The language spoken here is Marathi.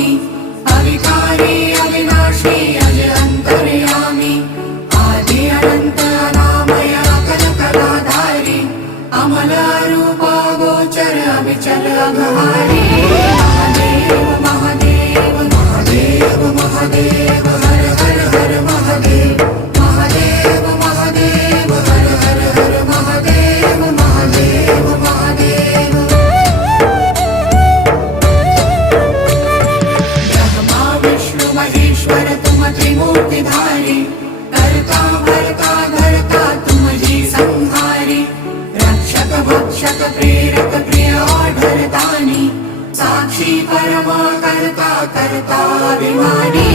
स्वामी अविकारी अविनाशी अज अंतर्यामी आदि अनंत अनामय अकल कलाधारी अमल रूप गोचर अविचल अघहारी महादेव महादेव महादेव महादेव हर हर हर महादेव महादेव महादेव हर हर हर महादेव महादेव महादेव ब्रह्मा विष्णु महेश्वर तुम त्रिमूर्तिधारी कर्ता भर्ता धर्ता तुम जी संहारी रक्षक भक्षक प्रेरक प्रिय आढरतानी साक्षी परमा कर्ता कर्ता अभिमानी